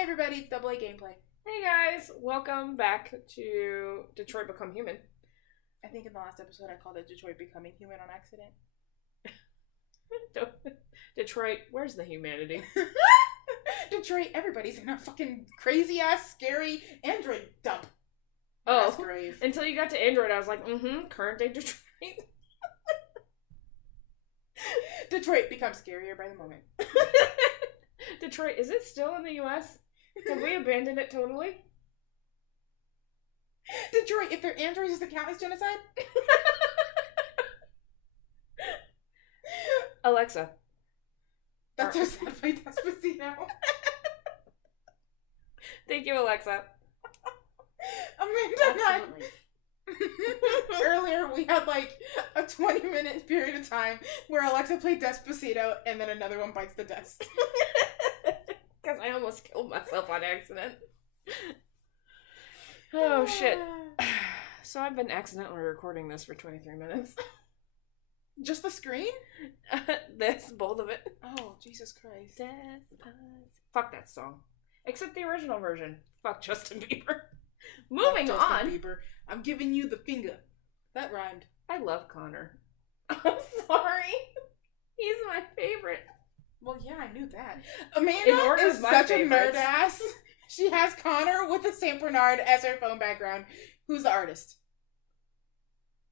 Hey everybody, it's Double A Gameplay. Hey guys, welcome back to Detroit Become Human. I think in the last episode I called it Detroit Becoming Human on accident. Detroit, where's the humanity? Detroit, everybody's in a fucking crazy ass, scary android dump. Oh, Mass grave. Until you got to Android, I was like, current day Detroit. Detroit becomes scarier by the moment. Detroit, is it still in the US? Have we abandoned it totally? Detroit, if they're androids, does it count as genocide? Alexa. That's our sad play Despacito. Thank you, Alexa. Amanda and I... Earlier, we had like a 20-minute period of time where Alexa played Despacito and then another one bites the dust. Because I almost killed myself on accident. Oh, shit. So I've been accidentally recording this for 23 minutes. Just the screen? Both of it. Oh, Jesus Christ. Fuck that song. Except the original version. Fuck Justin Bieber. Moving on. Bieber. I'm giving you the finger. That rhymed. I love Connor. I'm sorry. He's my favorite. Well, yeah, I knew that. Amanda is such a nerd ass. She has Connor with a Saint Bernard as her phone background. Who's the artist?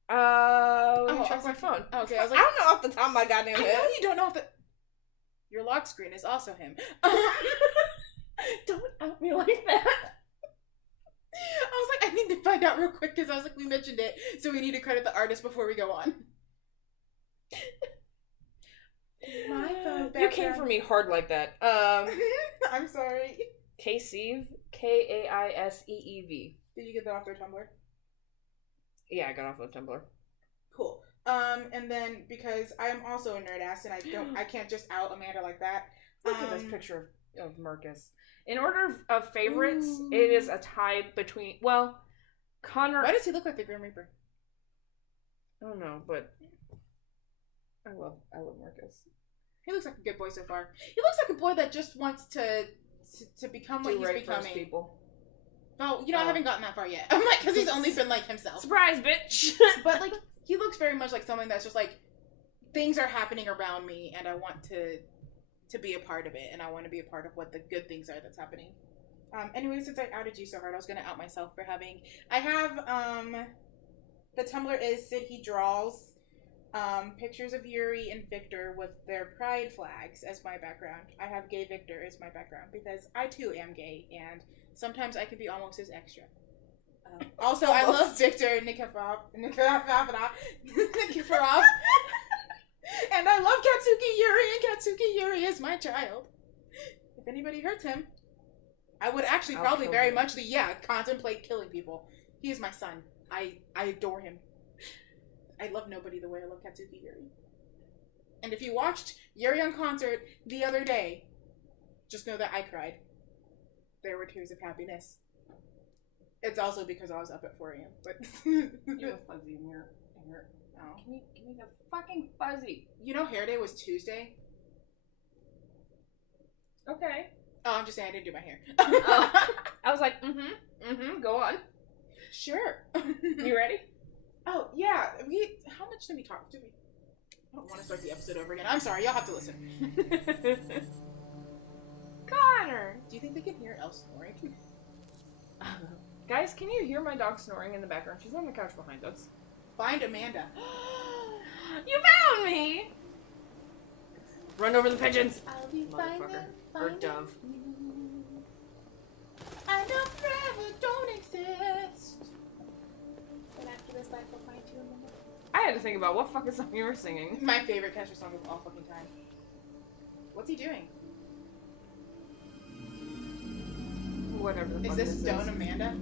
Let me check my phone. Okay, I was I like, don't know off the top of my goddamn head. I know you don't know if the... Your lock screen is also him. Don't out me like that. I was like, I need to find out real quick because I was like, we mentioned it, so we need to credit the artist before we go on. My phone background. You came for me hard like that. I'm sorry. Kaiseev, K-A-I-S-E-E-V. Did you get that off their Tumblr? Yeah, I got off of Tumblr. Cool. And then because I am also a nerd ass and I can't just out Amanda like that. Look at this picture of Marcus. In order of favorites, it is a tie between, well, Connor... Why does he look like the Grim Reaper? I don't know, but I love Marcus. He looks like a good boy so far. He looks like a boy that just wants to become what he's becoming. People. Well, I haven't gotten that far yet. I'm like, because he's only been like himself. Surprise, bitch! But like, he looks very much like someone that's just like, things are happening around me, and I want to be a part of it, and I want to be a part of what the good things are that's happening. Anyway, since I outed you so hard, I was gonna out myself for having. I have the Tumblr is Sid He Draws. Pictures of Yuri and Victor with their pride flags as my background. I have gay Victor as my background because I too am gay and sometimes I can be almost as extra. Also, I love Victor Nikiforov. And I love Katsuki Yuri, and Katsuki Yuri is my child. If anybody hurts him, I would actually probably very much contemplate killing people. He is my son. I adore him. I love nobody the way I love Katsuki Yuri. And if you watched Yuri on concert the other day, just know that I cried. There were tears of happiness. It's also because I was up at 4 a.m. But you have fuzzy in your hair. Oh. Give me the fucking fuzzy. You know Hair Day was Tuesday? Okay. Oh, I'm just saying I didn't do my hair. Oh. I was like, go on. Sure. You ready? Oh, yeah. How much did we talk? I don't want to start the episode over again. I'm sorry. Y'all have to listen. Connor! Do you think they can hear Elle snoring? Guys, can you hear my dog snoring in the background? She's on the couch behind us. Find Amanda. You found me! Run over the pigeons! I'll be Motherfucker. Or dove. I know forever don't exist. But after this life will find you in the morning. I had to think about what fucking song you were singing. My favorite Kesha song of all fucking time. What's he doing? Whatever the fuck is this Stone Amanda?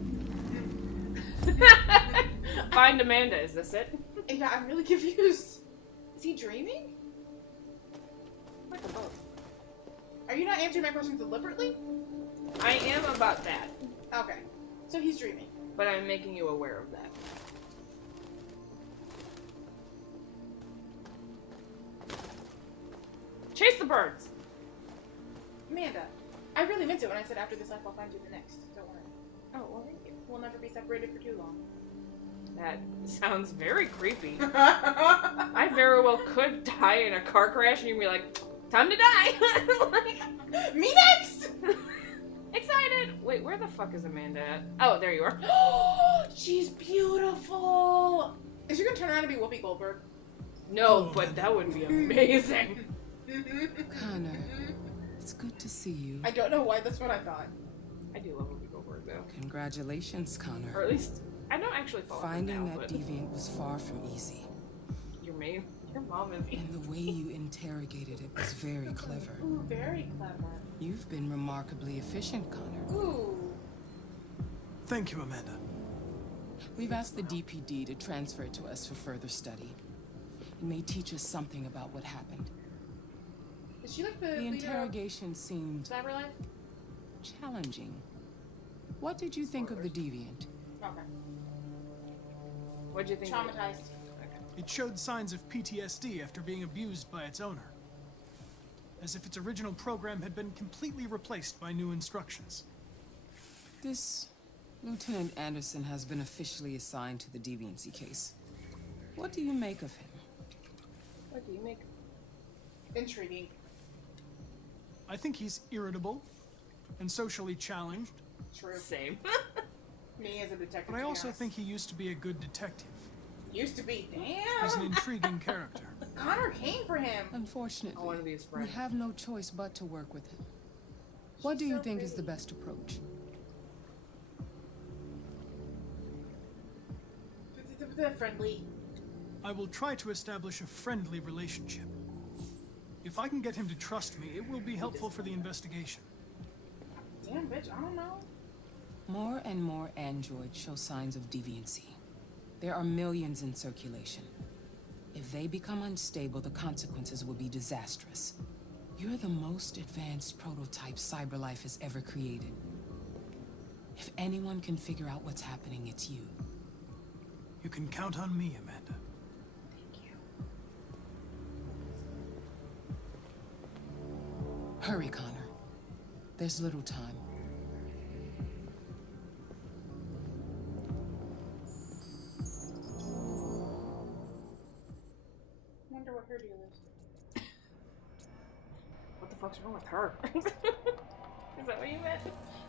Find Amanda, is this it? Yeah, I'm really confused. Is he dreaming? Like a boat. Are you not answering my question deliberately? I am about that. Okay. So he's dreaming. But I'm making you aware of that. Chase the birds! Amanda, I really meant it when I said after this life I'll find you the next. Don't worry. Oh, well, thank you. We'll never be separated for too long. That sounds very creepy. I very well could die in a car crash and you'd be like, time to die! Like, Me next! excited! Wait, where the fuck is Amanda at? Oh, there you are. She's beautiful! Is she gonna turn around and be Whoopi Goldberg? No, but that would be amazing. Connor, it's good to see you. I don't know why, that's what I thought. I do love Whoopi Goldberg, though. Congratulations, Or Connor. at least, I don't actually follow her Finding now, that but deviant was far from easy. your mom is And the way you interrogated it was very clever. Ooh, very clever. You've been remarkably efficient, Connor. Ooh. Thank you, Amanda. We've asked the DPD to transfer it to us for further study. It may teach us something about what happened. Is she like the The leader interrogation seemed of Cyberlife? challenging. What did you think of the deviant? Okay. What'd you think? Traumatized. It showed signs of PTSD after being abused by its owner. As if its original program had been completely replaced by new instructions. This Lieutenant Anderson has been officially assigned to the deviancy case. What do you make of him? What do you make? Intriguing. I think he's irritable and socially challenged, True. Same. Me as a detective. but I to be also honest. think he used to be a good detective. Used to be. He's an Damn! intriguing character. Connor came for him. Unfortunately, I want to be his we friend. have no choice but to work with him. What do She's you so think is the pretty. best approach? The friendly. I will try to establish a friendly relationship. If I can get him to trust me, it will be helpful for the investigation. Damn, bitch, I don't know. More and more androids show signs of deviancy. There are millions in circulation. If they become unstable, the consequences will be disastrous. You're the most advanced prototype Cyberlife has ever created. If anyone can figure out what's happening, it's you. You can count on me, Amanda. Thank you. Hurry, Connor. There's little time. Wonder what her deal is. What the fuck's wrong with her? Is that what you meant?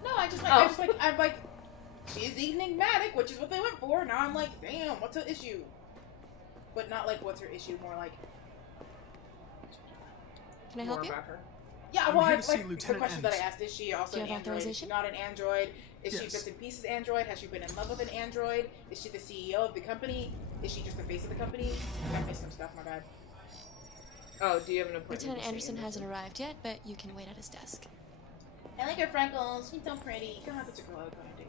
No, Oh. I'm like, she's enigmatic, which is what they went for. Now I'm like, damn, what's her issue? But not like, what's her issue? More like, Can I More help you? about her. yeah, I'm well, here I, to see like the Lieutenant questions that I Anderson. asked: is she also Do you an have android? Is she authorization? not an android? Is she Yes. bits and pieces android? Has she been in love with an android? Is she the CEO of the company? Is she just the face of the company? I missed some stuff. My bad. Oh, do you have an appointment? Lieutenant to see Anderson him? hasn't arrived yet, but you can wait at his desk. I like her freckles. She's so pretty. God, that's a girl I would want to date.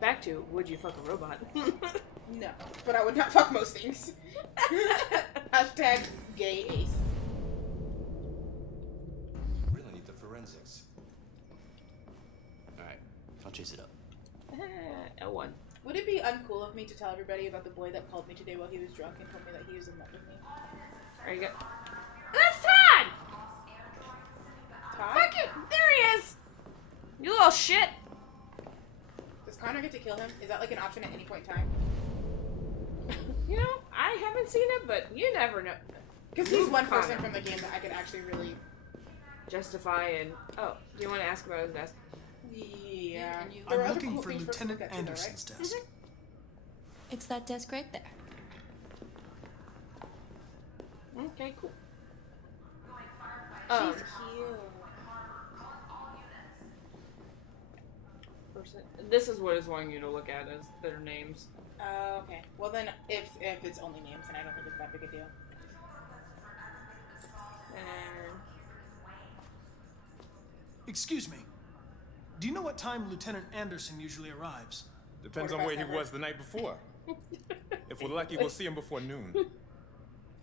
Back to, would you fuck a robot? No, but I would not fuck most things. Hashtag gay ace. Really need the forensics. Alright, I'll chase it up. L1. Would it be uncool of me to tell everybody about the boy that called me today while he was drunk and told me that he was in love with me? There you go. That's Todd! Todd? Fuck it! There he is! You little shit! Does Connor get to kill him? Is that like an option at any point in time? You know, I haven't seen it, but you never know. Because he's one Connor. person from the game that I could actually really... Justify and... Oh, do you want to ask about his desk? Yeah. And you- There were I'm other looking cool for things us to Lieutenant look at too, though, right? Anderson's desk. It's that desk right there. Okay, cool. She's cute. Person. This is what it's wanting you to look at as their names. Okay. Well then, if it's only names, then I don't think it's that big a deal. And... Excuse me. Do you know what time Lieutenant Anderson usually arrives? Depends Quarter on where past he ever. was the night before. If we're lucky, we'll see him before noon.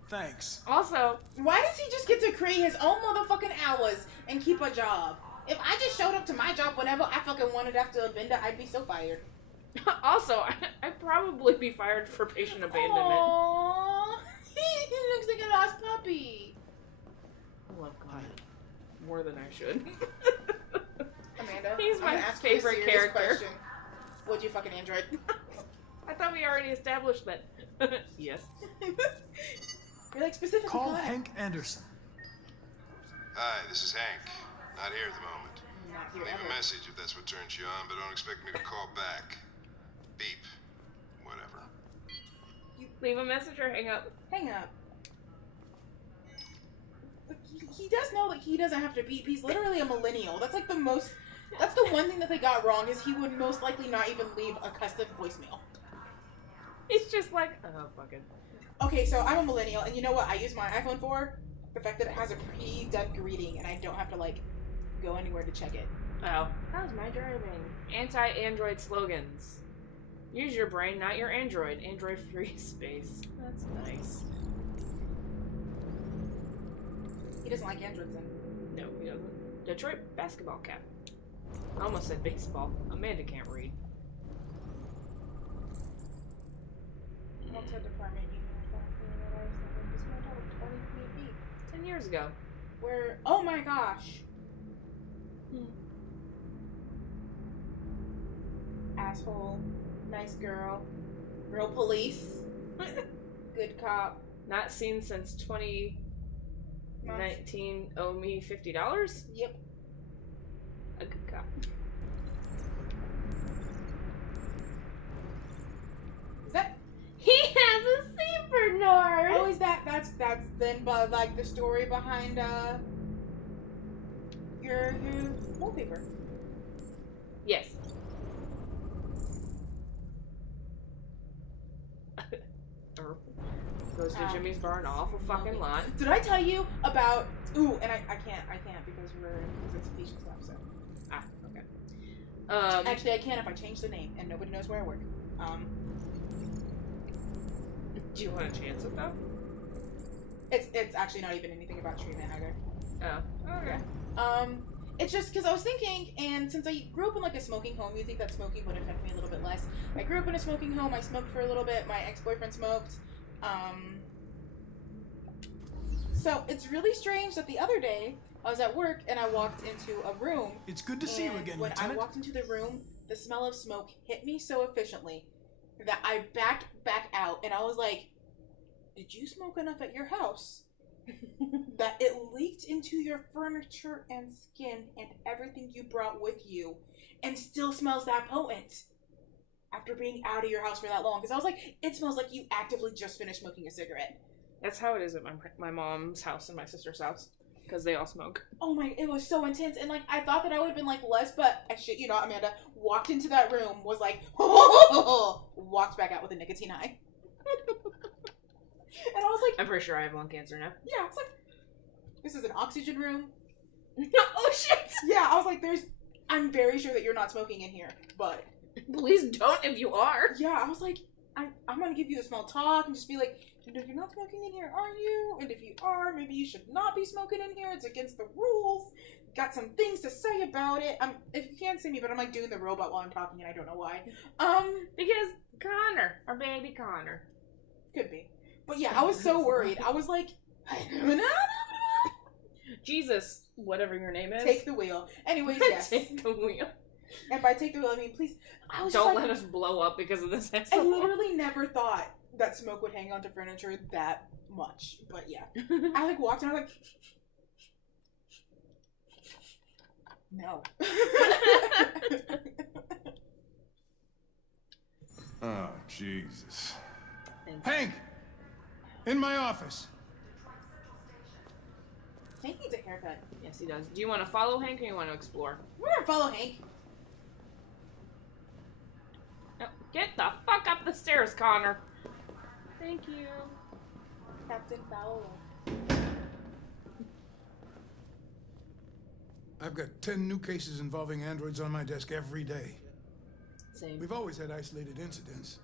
Thanks. Also, Why does he just get to create his own motherfucking hours and keep a job? If I just showed up to my job whenever I fucking wanted after a bender, I'd be so fired. I'd probably be fired for patient abandonment. Aww. He looks like a lost puppy. I love Connor. more than I should. Amanda, He's I'm my gonna ask you a favorite serious character. question. What'd you fucking Android? I thought we already established that. Yes. You're like specifically Call Connor. Hank Anderson. Hi, this is Hank. Not here at the moment. Not here Leave ever. a message if that's what turns you on, but don't expect me to call back. Beep. Whatever. Leave a message or hang up. Hang up. But he does know that he doesn't have to beep. He's literally a millennial. That's like the most. That's the one thing that they got wrong is he would most likely not even leave a custom voicemail. It's just like, oh, fuck it. Okay, so I'm a millennial, and you know what I use my iPhone for? The fact that it has a pre-done greeting, and I don't have to, like, go anywhere to check it. Oh. How's my driving? Anti-Android slogans. Use your brain, not your Android. Android-free space. That's nice. He doesn't like Androids, then. No, he doesn't. Detroit basketball cap. I almost said baseball. Amanda can't read. Multi department union 20 feet. 10 years ago. Where? Oh my gosh! Asshole, nice girl, real police, good cop. Not seen since 2019. Owe me $50? Yep. A good cop. Is that? He has a super nerd! Oh, is that? That's then, but like the story behind your wallpaper. Yes. Goes to Jimmy's bar, an awful fucking lot. Did I tell you about? Ooh, and I can't because it's Ephesian stuff. So Ah, okay. actually, I can if I change the name, and nobody knows where I work. Do you want to chance it though? It's actually not even anything about treatment either. Oh, okay. It's just because I was thinking, and since I grew up in like a smoking home, you think that smoking would affect me a little bit less. I grew up in a smoking home. I smoked for a little bit. My ex-boyfriend smoked. So it's really strange that the other day I was at work and I walked into a room. It's good to see you and again, when Lieutenant. I walked into the room, the smell of smoke hit me so efficiently that I backed back out, and I was like, "Did you smoke enough at your house that it leaked into your furniture and skin and everything you brought with you, and still smells that potent after being out of your house for that long?" Because I was like, "It smells like you actively just finished smoking a cigarette." That's how it is at my mom's house and my sister's house. Because they all smoke. Oh my, it was so intense. And like, I thought that I would have been like less, but I shit you not, Amanda walked into that room, was like, walked back out with a nicotine high. And I was like, I'm pretty sure I have lung cancer now. yeah, I was like, this is an oxygen room. Oh shit! Yeah, I was like, I'm very sure that you're not smoking in here, but Please don't if you are. yeah, I was like, I'm gonna give you a small talk and just be like, "No, you're not smoking in here, are you? And if you are, maybe you should not be smoking in here. It's against the rules. Got some things to say about it." If you can't see me, but I'm like doing the robot while I'm talking, and I don't know why. Because Connor, our baby Connor. Could be, but yeah, I was so worried. I was like, Jesus, whatever your name is. take the wheel. Anyways, yes. Take the wheel. And by take the wheel, I mean please. I was Don't just let like, us blow up because of this I asshole. literally never thought that smoke would hang onto furniture that much, but yeah. I like walked and I was like, no. Oh, Jesus. Hank! In my office. Hank needs a haircut. Yes, he does. Do you want to follow Hank or you want to explore? We're gonna follow Hank. No, get the fuck up the stairs, Connor. Thank you. Captain Fowl. I've got 10 new cases involving androids on my desk every day. Same. We've always had isolated incidents.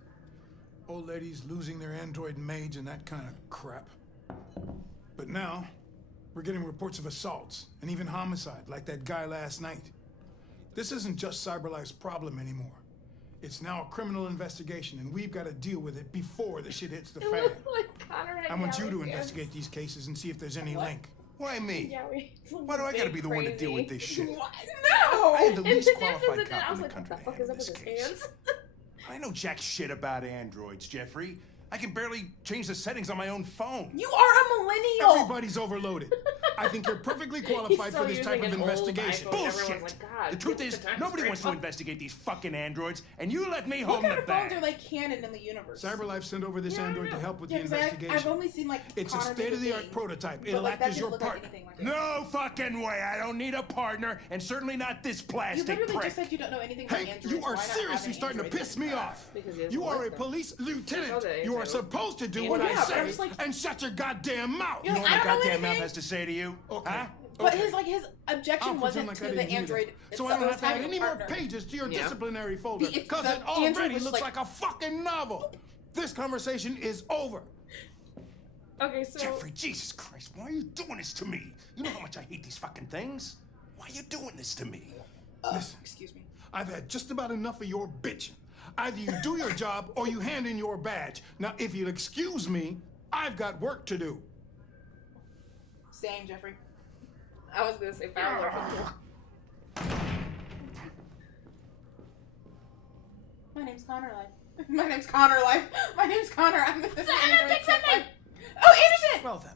Old ladies losing their android maids and that kind of crap. But now, we're getting reports of assaults and even homicide, like that guy last night. This isn't just CyberLife's problem anymore. It's now a criminal investigation, and we've got to deal with it before the shit hits the It fan. looked like Connor had I want you to yellow hair. investigate these cases and see if there's any What? link. Why me? Yeah, Why do I gotta be the one to deal with this shit? What? No! I am the And least the qualified difference is that I cop was in the like, what country the to fuck is handle up with this his case. hands? I know jack shit about androids, Jeffrey. I can barely change the settings on my own phone. You are a millennial! Everybody's overloaded. I think you're perfectly He's qualified still for this using type of an old investigation. iPhone. Bullshit. Everyone's like, God, The truth get is, the time nobody straight wants to up. investigate these fucking androids, and you left me What holding kind the of phones bag. are like canon in the universe? CyberLife sent over this Yeah, I android know. to help with Yeah, the 'cause investigation. I've only seen like It's a Connor do the state-of-the-art thing, prototype. but, It'll like, act that as didn't your look like partner. anything like it. No fucking way. I don't need a partner, and certainly not this You plastic literally prick. just said you don't know anything about Hank, androids. you Why are not have seriously an starting to android? piss me off. Because he doesn't You are like a them. police That's lieutenant. how they You are do. supposed to do Yeah, what yeah, I but say I'm just like- and shut your goddamn mouth. You know Yo, what I my don't know goddamn anything. mouth has to say to you? Okay. Huh? But Okay. his objection I'll wasn't pretend like I to the didn't hear android. that. So I itself, don't it have was to add having any a more partner. pages to your Yeah. disciplinary folder The- because the it already android was looks like- like a fucking novel. This conversation is over. Okay, so Jeffrey, Jesus Christ, why are you doing this to me? You know how much I hate these fucking things? Why are you doing this to me? Listen, Excuse me. I've had just about enough of your bitching. Either you do your job or you hand in your badge. Now, if you'll excuse me, I've got work to do. Same, Jeffrey. I was gonna say Fowler. My name's Connor Life. My name's Connor Life. My name's Connor. I'm the Pick android. something! Oh, Anderson! Well then,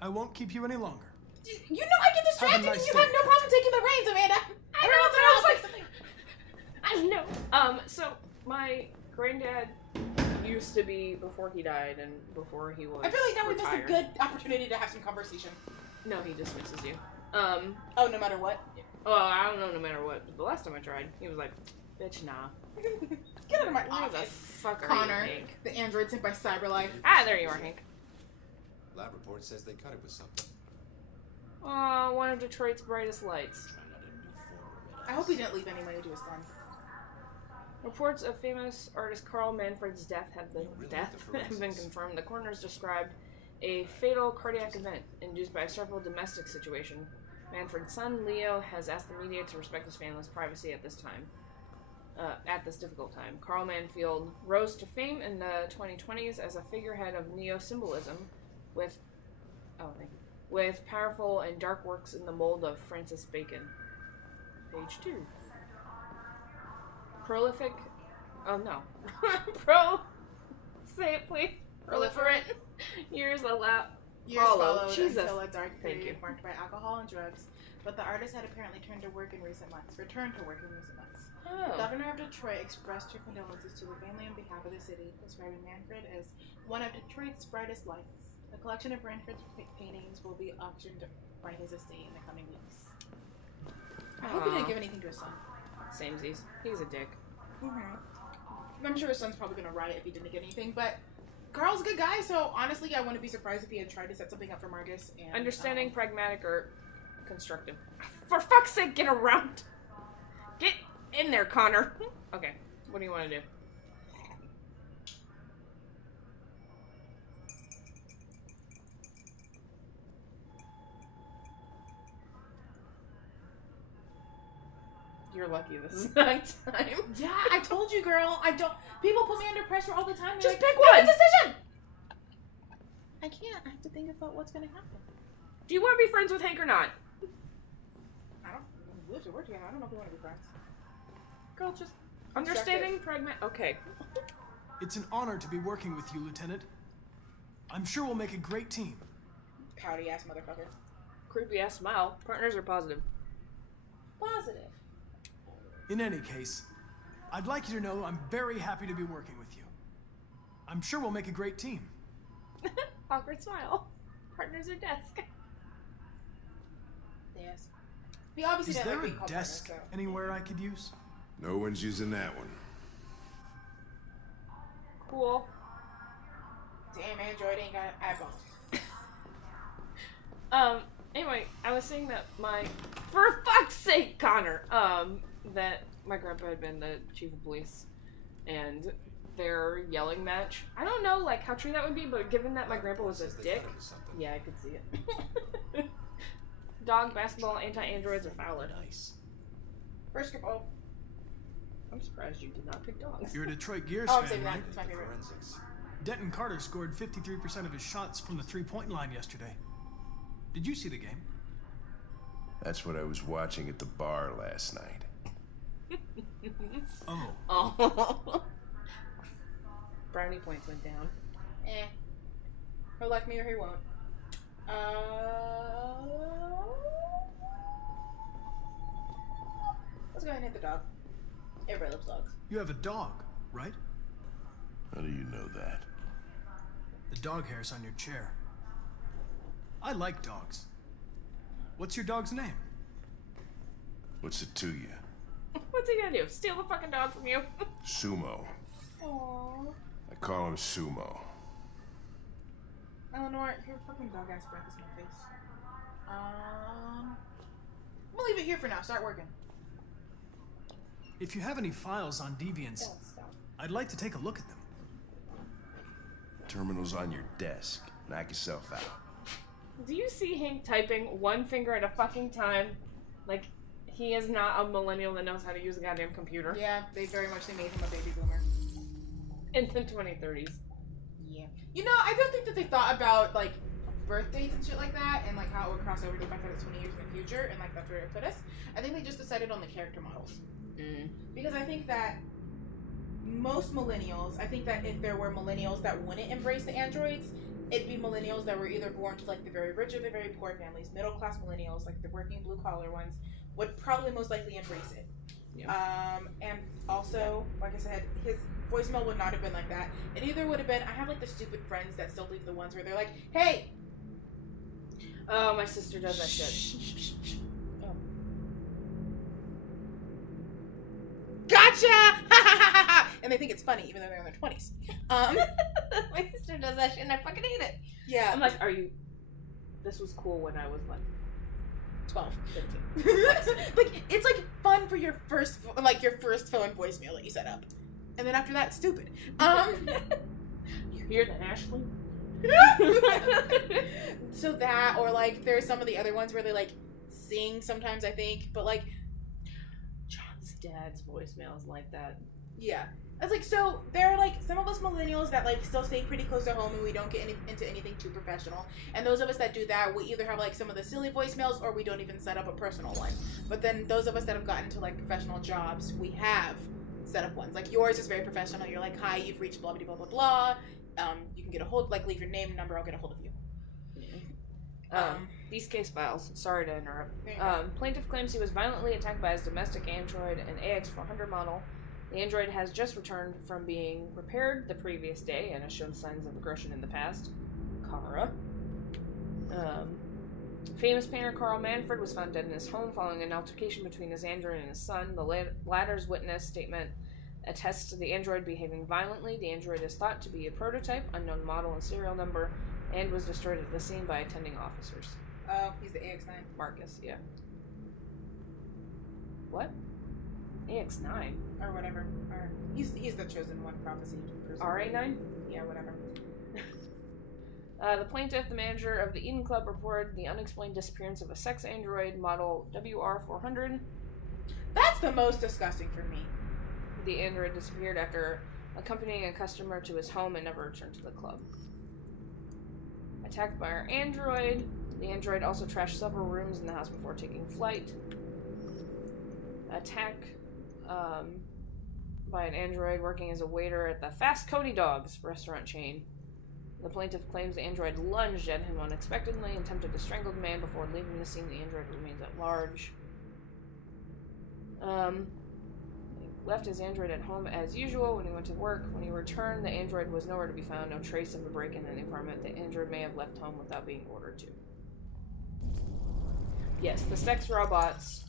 I won't keep you any longer. You know I get distracted nice and you day. have no problem taking the reins, Amanda. I Every know, once in but a I while, was like- pick something. I know. So my granddad used to be before he died and before he was I feel like now we missed a retired. good opportunity to have some conversation. No, he dismisses you. Oh, no matter what. Well, I don't know. No matter what. But the last time I tried, he was like, "Bitch, nah." Get out of my Where the office. fuck are Connor, you, Hank? the android sent by CyberLife. Ah, there you are, Hank. Lab report says they cut it with something. One of Detroit's brightest lights. Trying out a new form of I hope he didn't leave any money to his son. Reports of famous artist Carl Manfred's death have been really like the have been forensics. confirmed. The coroners described a fatal cardiac event induced by a several domestic situation. Manfred's son Leo has asked the media to respect his family's privacy at this time. At this difficult time, Carl Manfield rose to fame in the 2020s as a figurehead of neo-symbolism, with powerful and dark works in the mold of Francis Bacon. Page 2. Prolific. Oh no. Say it, please. Proliferate. Years Years followed Jesus. until a dark Thank period you. marked by alcohol and drugs, but the artist had apparently returned to work in recent months. The Oh. governor of Detroit expressed her condolences to the family on behalf of the city, describing Manfred as one of Detroit's brightest lights. A collection of Manfred's paintings will be auctioned by his estate in the coming weeks. I hope he didn't Aw. give anything to his son. Samesies. He's a dick. I'm sure his son's probably gonna riot if he didn't get anything, but Carl's a good guy, so honestly, I wouldn't be surprised if he had tried to set something up for Marcus. And Understanding, pragmatic, or constructive. For fuck's sake, get around. Get in there, Connor. Okay, what do you want to do? You're lucky this is not time. Yeah, I told you, girl. I don't. People put me under pressure all the time. They're Just like, pick "Make a one." decision. I can't. I have to think about what's gonna happen. Do you want to be friends with Hank or not? I don't. We have to work together. I don't know if we want to be friends. Girl, just understanding, pragmatic. Okay. It's an honor to be working with you, Lieutenant. I'm sure we'll make a great team. Pouty ass motherfucker. Creepy ass smile. Partners are positive. Positive. In any case, I'd like you to know I'm very happy to be working with you. I'm sure we'll make a great team. Awkward smile. Partners are desk. Yes. We obviously Is didn't there like a being called desk partners, so. anywhere I could use? No one's using that one. Cool. Damn, Android ain't got eyeballs. Anyway, I was saying that for fuck's sake, Connor, that my grandpa had been the chief of police, and their yelling match, I don't know, like, how true that would be, but given that my grandpa was a dick, yeah, I could see it. Dog, basketball, anti-androids, or Fowler. Nice. First of all, I'm surprised you did not pick dogs. You're a Detroit Gears oh, I'm fan, saving that. right? It's my favorite. Forensics. Denton Carter scored 53% of his shots from the three-point line yesterday. Did you see the game? That's what I was watching at the bar last night. Oh. Oh. Brownie points went down. He'll like me or he won't. Let's go ahead and hit the dog. Everybody loves dogs. You have a dog, right? How do you know that? The dog hair's on your chair. I like dogs. What's your dog's name? What's it to you? What's he gonna do? Steal the fucking dog from you? Sumo. Aww. I call him Sumo. Eleanor, your fucking dog ass breath is in my face. We'll leave it here for now. Start working. If you have any files on Deviants, Stop. I'd like to take a look at them. Terminal's on your desk. Knock yourself out. Do you see Hank typing one finger at a fucking time? Like, he is not a millennial that knows how to use a goddamn computer. Yeah, they very much made him a baby boomer. In the 2030s. Yeah. You know, I don't think that they thought about, like, birthdays and shit like that, and, like, how it would cross over to the fact that it's 20 years in the future, and, like, that's where it put us. I think they just decided on the character models. Because I think that most millennials, I think that if there were millennials that wouldn't embrace the androids, it'd be millennials that were either born to, like, the very rich or the very poor families. Middle-class millennials, like the working blue-collar ones, would probably most likely embrace it. Yeah. And also, like I said, his voicemail would not have been like that. It either would have been, I have, like, the stupid friends that still leave the ones where they're like, hey! Oh, my sister does that shit. Oh. Gotcha! And they think it's funny, even though they're in their 20s. My sister does that shit and I fucking hate it. Yeah. I'm like, this was cool when I was like 12. 15. Like, it's like fun for your first phone voicemail that you set up. And then after that, stupid. You hear that, Ashley? So that, or like, there's some of the other ones where they like sing sometimes, I think, but like, John's dad's voicemail is like that. yeah. It's like, so there are like some of us millennials that like still stay pretty close to home and we don't get into anything too professional. And those of us that do that, we either have like some of the silly voicemails or we don't even set up a personal one. But then those of us that have gotten to like professional jobs, we have set up ones. Like yours is very professional. You're like, hi, you've reached blah, blah, blah, blah, blah. You can get a hold, like leave your name and number, I'll get a hold of you. These case files. Sorry to interrupt. There you go. Plaintiff claims he was violently attacked by his domestic android, an AX-400 model. The android has just returned from being repaired the previous day and has shown signs of aggression in the past. Kara. Famous painter Carl Manfred was found dead in his home following an altercation between his android and his son. The latter's witness statement attests to the android behaving violently. The android is thought to be a prototype, unknown model and serial number, and was destroyed at the scene by attending officers. Oh, he's the AX-9. Marcus, yeah. What? AX-9? Or whatever. Or he's the chosen one, prophecy person. RA-9? Yeah, whatever. The plaintiff, the manager of the Eden Club, reported the unexplained disappearance of a sex android model WR-400. That's the most disgusting for me. The android disappeared after accompanying a customer to his home and never returned to the club. Attacked by our android. The android also trashed several rooms in the house before taking flight. Attack by an android working as a waiter at the Fast Cody Dogs restaurant chain. The plaintiff claims the android lunged at him unexpectedly and attempted to strangle the man before leaving the scene. The android remains at large. Left his android at home as usual when he went to work. When he returned, the android was nowhere to be found. No trace of a break-in in the apartment. The android may have left home without being ordered to. Yes, the sex robots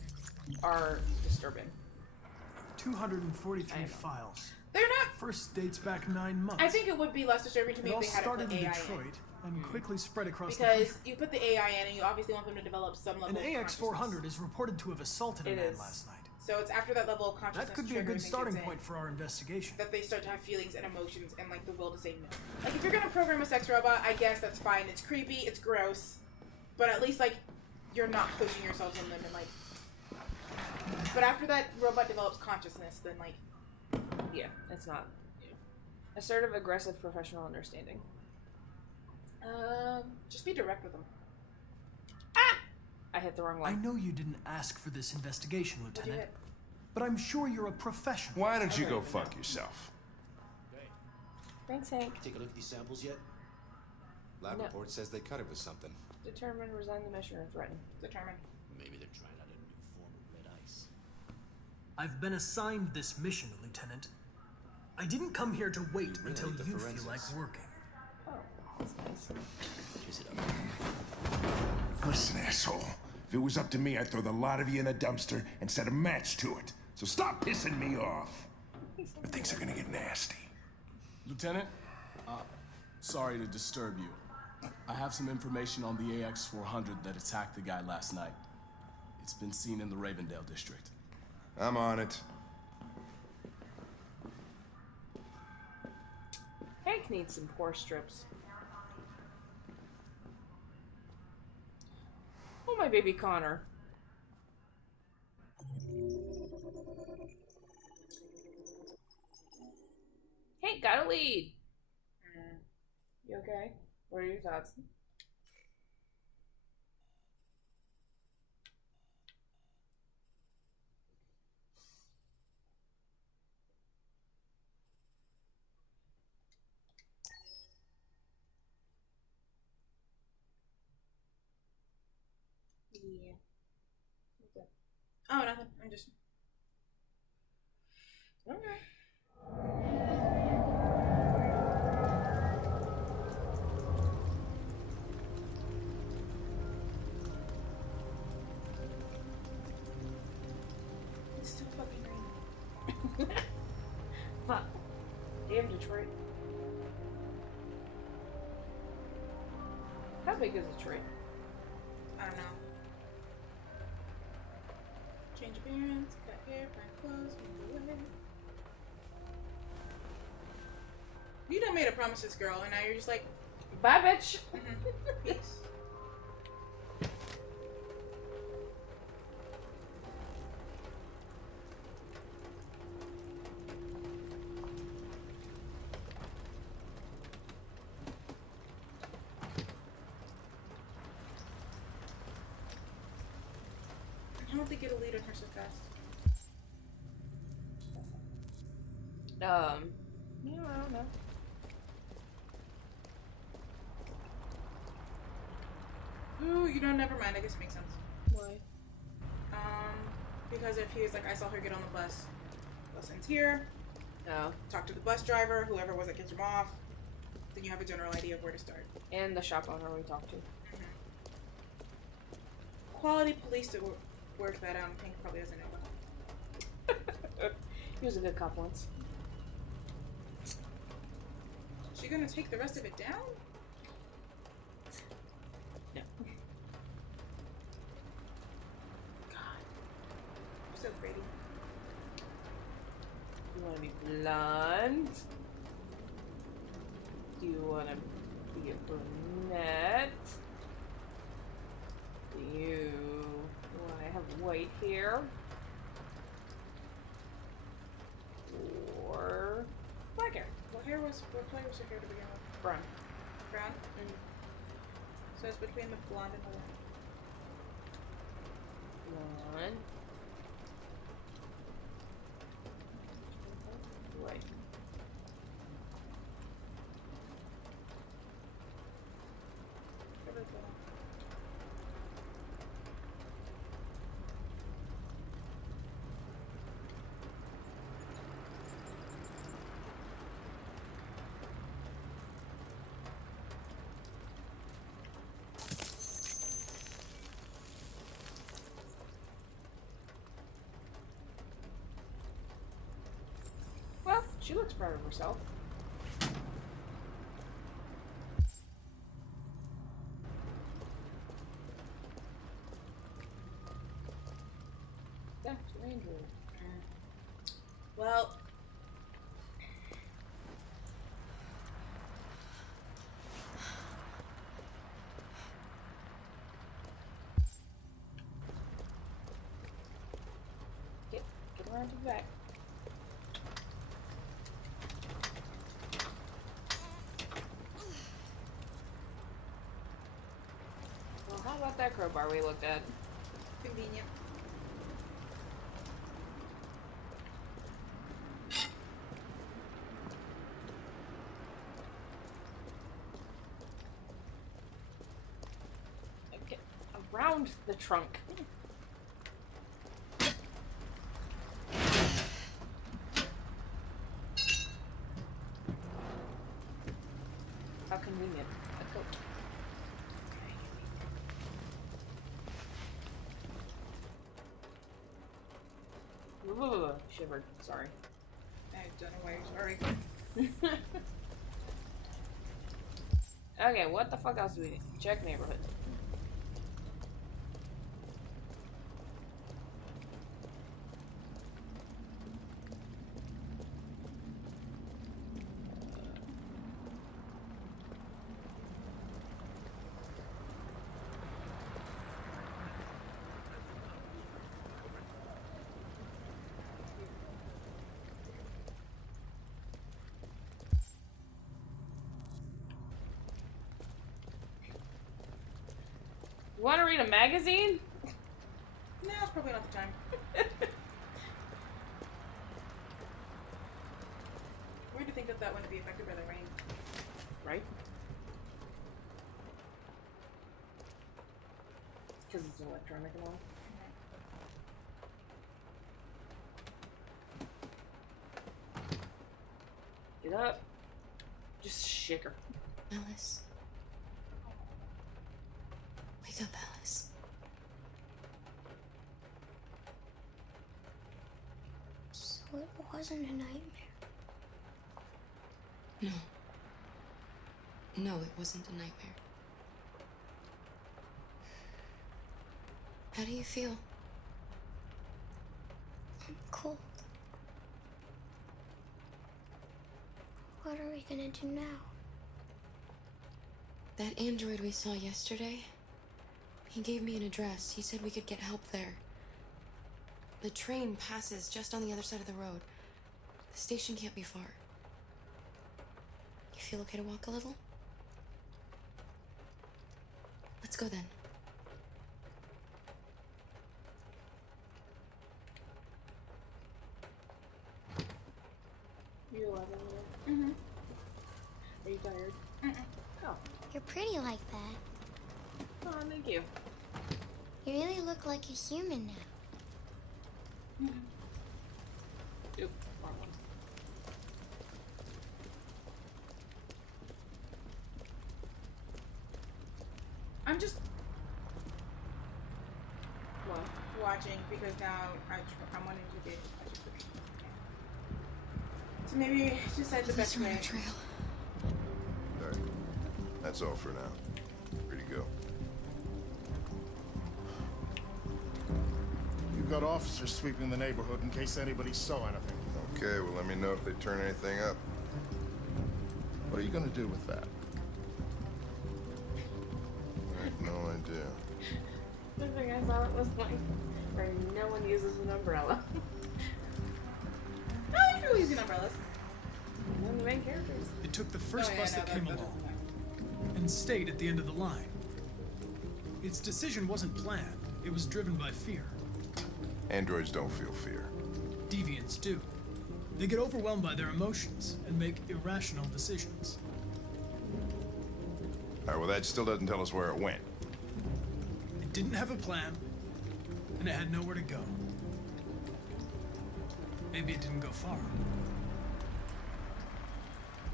are disturbing. 243 files. They're not. First dates back 9 months. I think it would be less disturbing to me It all if they had started put in AI Detroit in. and quickly spread across the Because country. you put the AI in and you obviously want them to develop some level An of AX-400 consciousness. is reported to have assaulted a It man is. last night. So it's after that level of consciousness That could be a triggers good and starting kicks in point for our investigation. that they start to have feelings and emotions and like the will to say no. Like if you're gonna program a sex robot, I guess that's fine. It's creepy, it's gross, but at least like you're not pushing yourselves on them and like. But after that robot develops consciousness, then like. Yeah, it's not. Assertive, aggressive, professional understanding. Just be direct with them. I hit the wrong I one. know you didn't ask for this investigation, What'd you Lieutenant, hit? but I'm sure you're a professional. Why don't you go fuck yourself? Thanks, Hank. Take a look at these samples yet? Lab No. report says they cut it with something. Determine, resign the mission, or threaten. Determine. Maybe they're trying out a new form of red ice. I've been assigned this mission, Lieutenant. I didn't come here to wait really until need the you feel forensics. like working. Oh, that's nice. Chase it up. Listen, asshole. If it was up to me, I'd throw the lot of you in a dumpster and set a match to it. So stop pissing me off. Or things are gonna get nasty. Lieutenant, sorry to disturb you. I have some information on the AX-400 that attacked the guy last night. It's been seen in the Ravendale district. I'm on it. Hank needs some pore strips. Oh, my baby Connor. Hank got a lead. You okay? What are your thoughts? Yeah. Okay. Oh, nothing. I'm just. Okay. It's still fucking raining. Fuck. Damn Detroit. How big is Detroit? I don't know. Change appearance, cut hair, find clothes, move away. You done made a promise to this girl, and now you're just like, Bye, bitch. peace. I don't think it'll lead on her so fast. Yeah, I don't know. Ooh, you know, never mind. I guess it makes sense. Why? Because if he was like, I saw her get on the bus ends here, No. talk to the bus driver, whoever was that gets him off, then you have a general idea of where to start. And the shop owner we talked to. Quality police at work that Hank probably doesn't know about. He was a good cop once. She gonna take the rest of it down? No. God, you're so pretty. You want to be blonde? Do you want to be a brunette? Do you want to have white hair? Or black hair? What color was her hair to begin with? Brown. Brown? So it's between the blonde and the white. Blonde. White. Whatever the- Well, she looks proud of herself. Yeah, it's a Range Rover. Well, Get around to the back. Well, how about that crowbar we looked at? convenient. Get around the trunk. How convenient. Let's go. Ooh, shivered. Sorry. I don't know why you're sorry. Okay, what the fuck else do we need? Check neighborhood. You want to read a magazine? No, it's probably not the time. Weird to think that that wouldn't be affected by the rain. Right? Because it's electronic and all. Get up. Just shake her. Alice. Wake up, Alice. So it wasn't a nightmare. No. No, it wasn't a nightmare. How do you feel? I'm cold. What are we gonna do now? That android we saw yesterday, he gave me an address. He said we could get help there. The train passes just on the other side of the road. The station can't be far. You feel okay to walk a little? Let's go then. You're 11. Mm-hmm. Are you tired? Mm-mm. Oh. You're pretty like that. Oh, thank you. You really look like a human now. Oop, wrong one. I'm just What? watching because now I'm wanting to be. So maybe decide the best way. Trail. Alright. That's all for now. Free to go. You've got officers sweeping the neighborhood in case anybody saw anything. Okay, well let me know if they turn anything up. What are you gonna do with that? I have no idea. The thing I saw it was like where no one uses an umbrella. I like people using umbrellas. One of the main characters. It took the first Oh, yeah, bus no, that came that along doesn't and stayed at the end of the line. Its decision wasn't planned. It was driven by fear. Androids don't feel fear. Deviants do. They get overwhelmed by their emotions and make irrational decisions. Alright, well that still doesn't tell us where it went. It didn't have a plan, and it had nowhere to go. Maybe it didn't go far.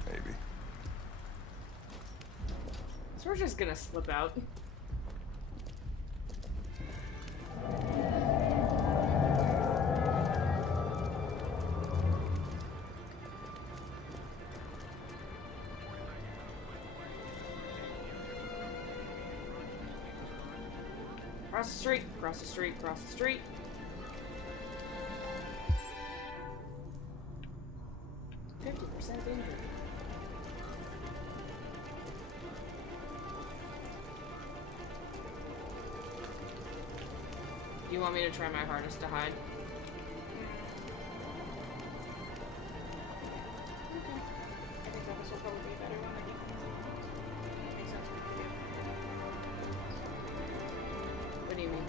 Maybe. So we're just gonna slip out. Cross the street, cross the street, cross the street. %50 injured. Do you want me to try my hardest to hide? Okay. I think that this will probably be a better one. I think makes sense for you. What do you mean?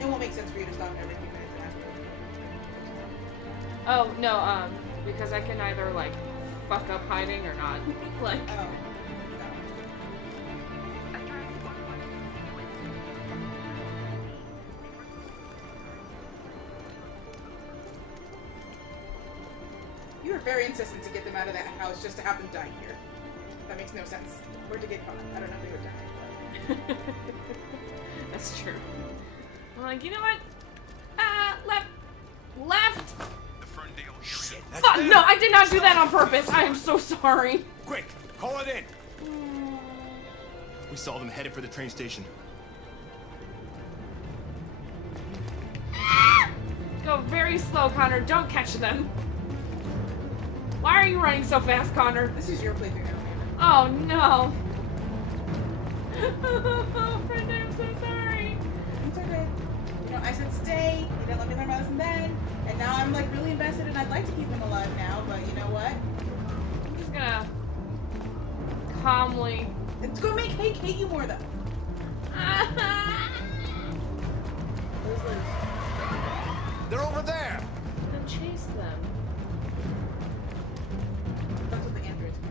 It won't make sense for you to stop every few minutes and ask her. Oh, no, because I can either, like, fuck up hiding or not. Like... Oh. You were very insistent to get them out of that house just to have them die here. That makes no sense. Or to get caught. I don't know if they would die. That's true. I'm like, you know what? Left! Shit, Fuck, no, I did not do that on purpose. I am so sorry. Quick, call it in. We saw them headed for the train station. Go very slow, Connor. Don't catch them. Why are you running so fast, Connor? This is your playthrough now. Oh, no. Brenda, I'm so sorry. It's okay. You know, I said stay. You didn't let me learn my lesson then. And now I'm like really invested and I'd like to keep him alive now, but you know what? I'm just gonna calmly... It's gonna make Hank hate you more though. They're over there. Then chase them. That's what the androids are.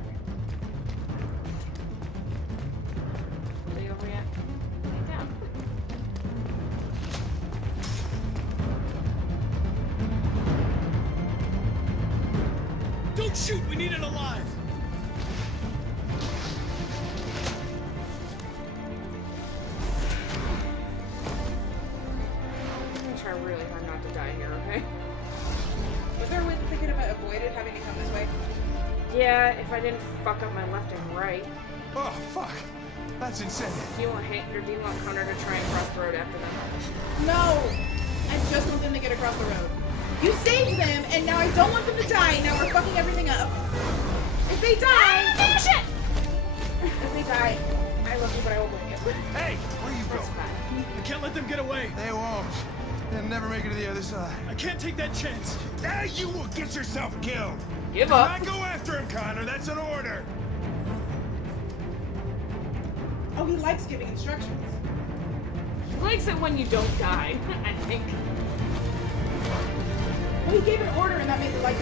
Are they over yet? Lay down. Don't shoot! We need it alive! I'm gonna try really hard not to die here, okay? Was there a way that they could have avoided having to come this way? Yeah, if I didn't fuck up my left and right. Oh, fuck. That's insane. Do you want Hank or do you want Connor to try and cross the road after them? No! I just want them to get across the road. You saved them, and now I don't want them to die. Now we're fucking everything up. If they die... Finish it! If they die, I love you, but I will blame you. Hey, where you go? I can't let them get away. They won't. They'll never make it to the other side. I can't take that chance. Now you will get yourself killed. Give Do up. not go after him, Connor. That's an order. Oh, he likes giving instructions. He likes it when you don't die, I think. Well, he gave an order, and that made it like it.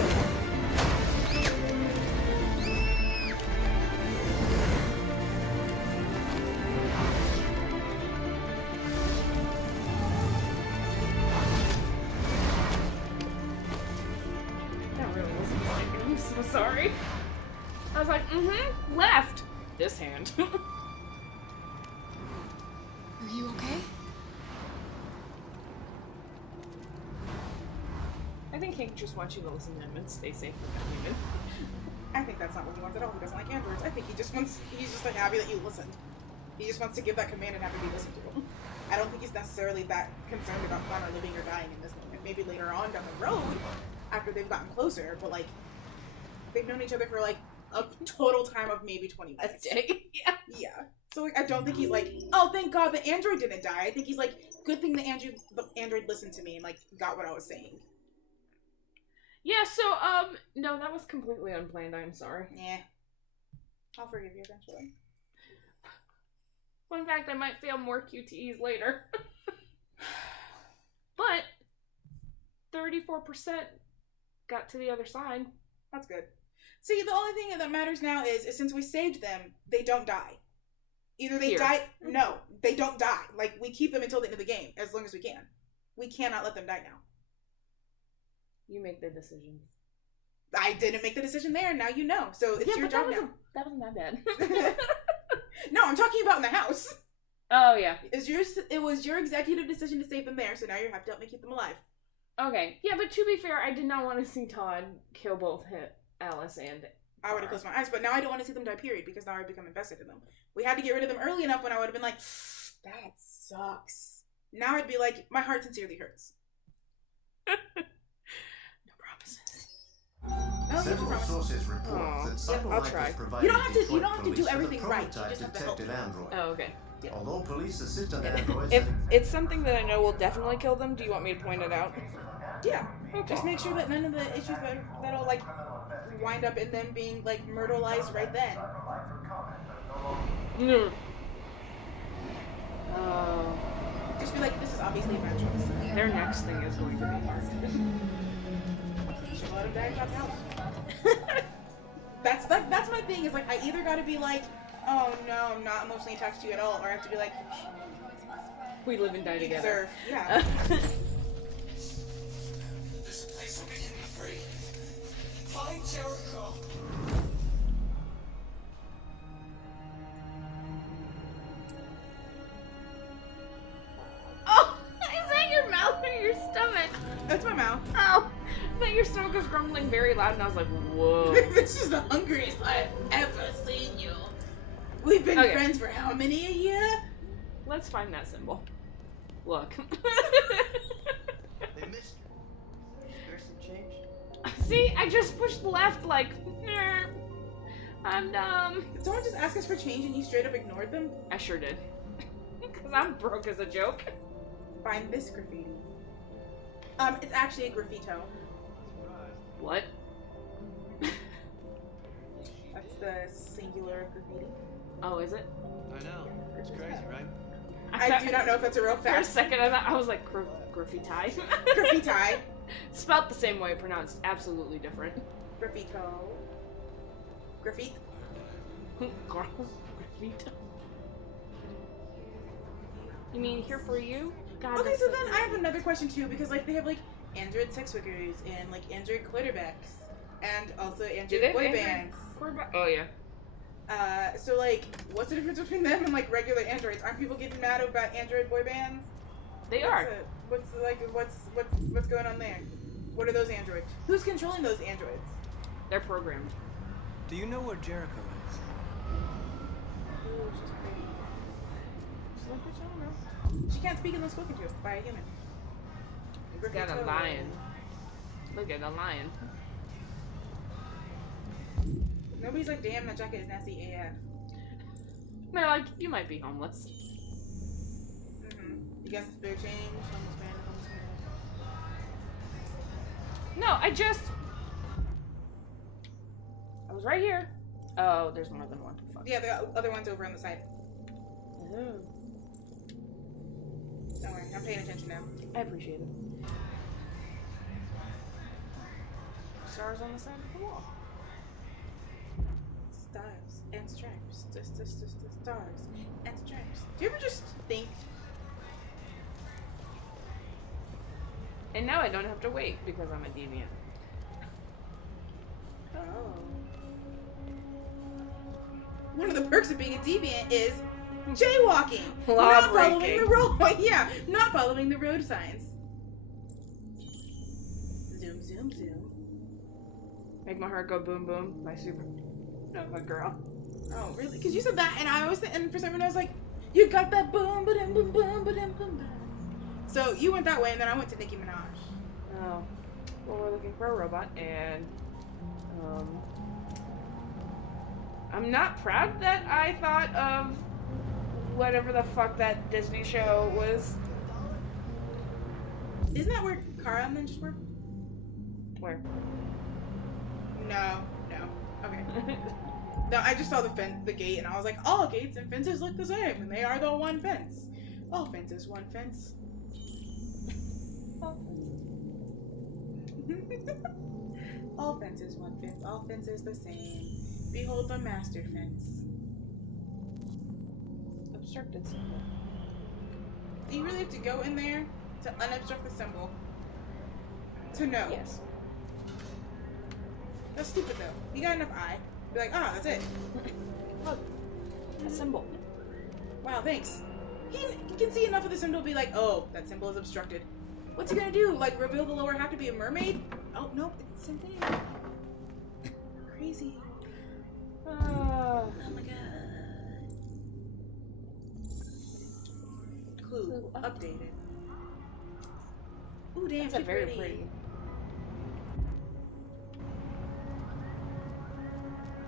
That really was a mistake. I'm so sorry. I was like, left. This hand. Are you okay? I think Hank just wants you to listen to him and stay safe from that human. I think that's not what he wants at all. He doesn't like androids. I think he just wants, he's just like happy that you listened. He just wants to give that command and have it be listened to him. I don't think he's necessarily that concerned about Connor living or dying in this moment. Maybe later on down the road, after they've gotten closer, but like, they've known each other for like a total time of maybe 20 minutes. A day? Yeah. Yeah. So like, I don't think he's like, oh, thank God the android didn't die. I think he's like, good thing the android listened to me and like got what I was saying. Yeah, so, no, that was completely unplanned, I'm sorry. Yeah. I'll forgive you eventually. Fun fact, I might fail more QTEs later. But 34% got to the other side. That's good. See, the only thing that matters now is since we saved them, they don't die. Either they die... No, they don't die. Like, we keep them until the end of the game, as long as we can. We cannot let them die now. You make the decisions. I didn't make the decision there, now you know. So it's your job now. That wasn't that bad. No, I'm talking about in the house. Oh, yeah. It was your executive decision to save them there, so now you have to help me keep them alive. Okay. Yeah, but to be fair, I did not want to see Todd kill both Alice and... I would have closed my eyes, but now I don't want to see them die, period, because now I've become invested in them. We had to get rid of them early enough when I would have been like, that sucks. Now I'd be like, my heart sincerely hurts. Several sources report that Cyberlife has provided You don't have to do everything right. You just have to help. Android. Oh, okay. Yeah. Although police assistant androids. If it's something that I know will definitely kill them, do you want me to point it out? Yeah. Okay. Just make sure that none of the issues that'll like wind up in them being like myrtleized right then. No. Oh. Just be like, this is obviously a bad choice. Their next thing is going to be hard. Should let him die in God's house. That's my thing. Is like I either got to be like, oh no, I'm not emotionally attached to you at all, or I have to be like, we live and die you together. deserve. Yeah. There's a place where we can be free. Find Jericho. Oh, is that your mouth or your stomach? That's my mouth. Oh, I thought your stomach was grumbling very loud, and I was like, whoa. This is the hungriest I've ever seen you. We've been Okay. friends for how many a year? Let's find that symbol. Look. They missed you. Scarcely changed. See, I just pushed left like, "Nah, I'm dumb. Did someone just ask us for change and you straight up ignored them? I sure did. Because I'm broke as a joke. Find this graffiti. It's actually a graffito. What? That's the singular graffiti. Oh, is it? I know. It's crazy, right? I do not know if that's a real For a fact. second, I was like, graffiti? Graffiti. Spelt the same way, pronounced absolutely different. Graffito. Graffiti. Graffiti. You mean here for you? God, Okay, that's so then I have another question too, because like they have like Android sex workers and like Android quarterbacks and also Do Android they boy have bands. Oh yeah. So like, what's the difference between them and like regular androids? Aren't people getting mad about Android boy bands? They are. What's going on there? What are those androids? Who's controlling those androids? They're programmed. Do you know where Jericho is? Ooh, she's pretty. She's like, bitch, I don't know. She can't speak unless spoken to by a human. It's got a lion. Look at the lion. Nobody's like, damn, that jacket is nasty AF. They're like, you might be homeless. Mm-hmm. You got some spare change? Homeless man, homeless man. No, I was right here. Oh, there's more than one. Fuck. Yeah, the other one's over on the side. Oh. Don't worry, I'm paying attention now. I appreciate it. Stars on the side of the wall. Stars and stripes. Stars and stripes. Do you ever just think? And now I don't have to wait because I'm a deviant. Oh. One of the perks of being a deviant is jaywalking. Not following the road. Yeah, not following the road signs. Zoom, zoom, zoom. Make my heart go boom boom. My super. No, my girl. Oh, really? Because you said that, and I was, and for some reason I was like, you got that boom, ba-dum, boom, boom, ba-dum, boom, boom. So you went that way, and then I went to Nicki Minaj. Oh. Well, we're looking for a robot, and I'm not proud that I thought of whatever the fuck that Disney show was. Isn't that where Kara and Ninjas were? Where? No. Okay. No, I just saw the gate, and I was like, all gates and fences look the same, and they are the one fence. All fences, one fence. All fences, one fence. All fences the same. Behold the master fence. Obstructed symbol. Do you really have to go in there to unobstruct the symbol? To know? Yes. That's stupid though. You got enough eye. Be like, ah, that's it. Look. A symbol. Wow, thanks. He can see enough of the symbol to be like, oh, that symbol is obstructed. What's he gonna do? Like, reveal the lower half to be a mermaid? Oh, nope, it's the same thing. Crazy. Oh my god. Clue updated. Ooh, damn, That's a she's very pretty. pretty.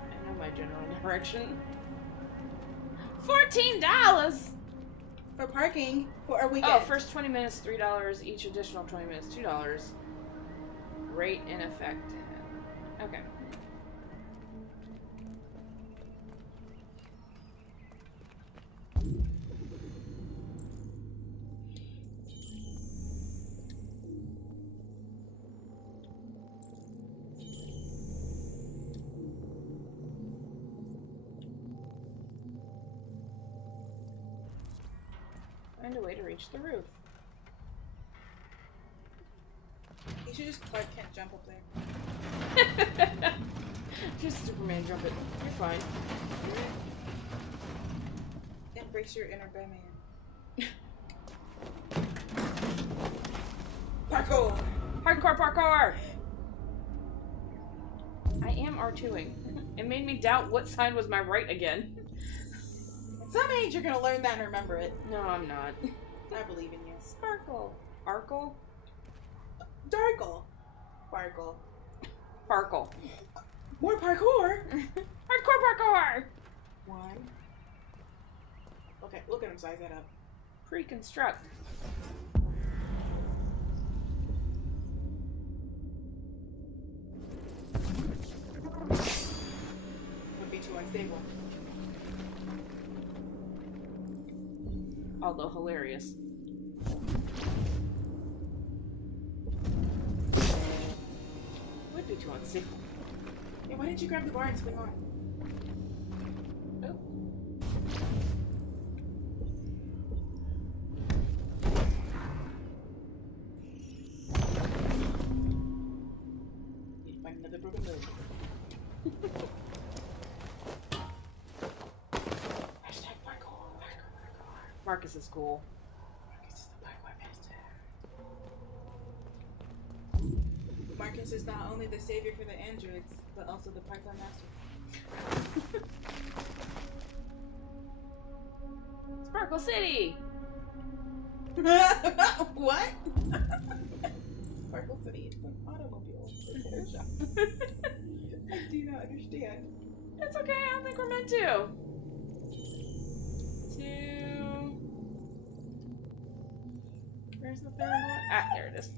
I know my general direction. $14 for parking for a weekend. Oh, first 20 minutes $3. Each additional 20 minutes $2. Rate in effect. Okay. find a way to reach the roof. You should just can't jump up there. Just Superman jump it. You're fine. Embrace your inner Batman. Parkour! Hardcore parkour! I am R2ing. It made me doubt what side was my right again. At some age, you're gonna learn that and remember it. No, I'm not. I believe in you. Sparkle. Arkle? Darkle. Sparkle. Parkle. More parkour! Hardcore parkour! One. Okay, look at him size that up. Pre-construct. Would be too unstable. Although hilarious. Would be too unstable. Hey, why didn't you grab the bar and swing on? Oh. Need to find another broken leg. Hashtag parkour. Marcus is cool. Marcus is the parkour master. Marcus is not only the savior for the androids, but also the parkour master. Sparkle City! What? Sparkle City is an automobile repair shop. I do not understand. It's okay, I don't think we're meant to. Where's the third one? Ah, there it is.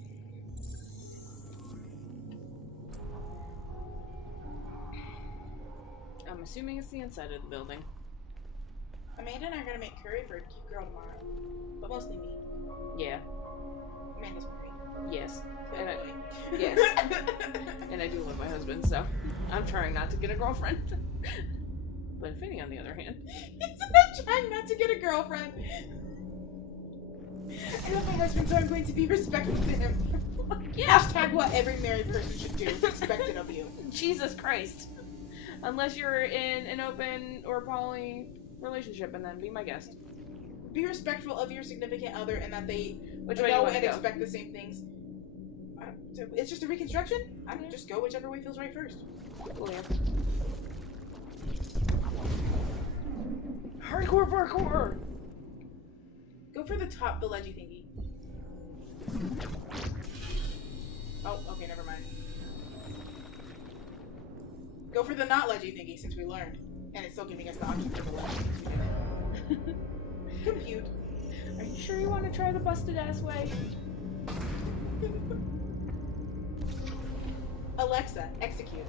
I'm assuming it's the inside of the building. Amanda and I are gonna make curry for a cute girl tomorrow. But mostly me. Yeah. Amanda's married. Yes. Good And boy. yes. And I do love my husband, so I'm trying not to get a girlfriend. But Finney, on the other hand, He's trying not to get a girlfriend. I love my husband, so I'm going to be respectful to him. Yeah. Hashtag what every married person should do is expected of you. Jesus Christ. Unless you're in an open or poly relationship, and then be my guest. Be respectful of your significant other and that they Which way do you know want to and go? expect the same things. It's just a reconstruction. I would just go whichever way feels right first. Cool, yeah. Hardcore parkour! Go for the top, the ledgy thingy. Oh, okay, never mind. Go for the not ledgy thingy since we learned. And it's still giving us the option for the ledgy. Compute. Are you sure you want to try the busted ass way? Alexa, execute.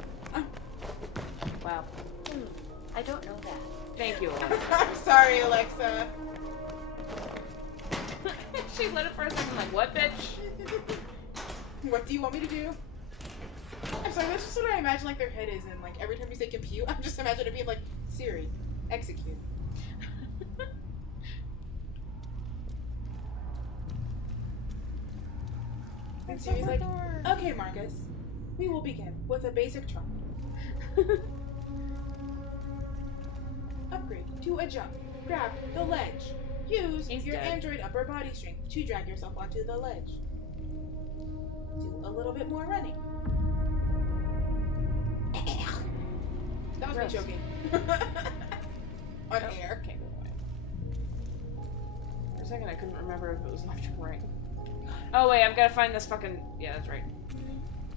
Wow. I don't know that. Thank you, Alexa. I'm sorry, Alexa. She let it for a second, like, what, bitch? What do you want me to do? I'm sorry, that's just what I imagine like their head is in. Like every time you say compute, I'm just imagining it being like, Siri, execute. And Siri's like, okay, Marcus, we will begin with a basic trunk. Upgrade to a jump. Grab the ledge. Use your android upper body strength to drag yourself onto the ledge. Do a little bit more running. That was me choking. On air. Okay, go away. For a second, I couldn't remember if it was left or right. Oh, wait, I've got to find this fucking... Yeah, that's right.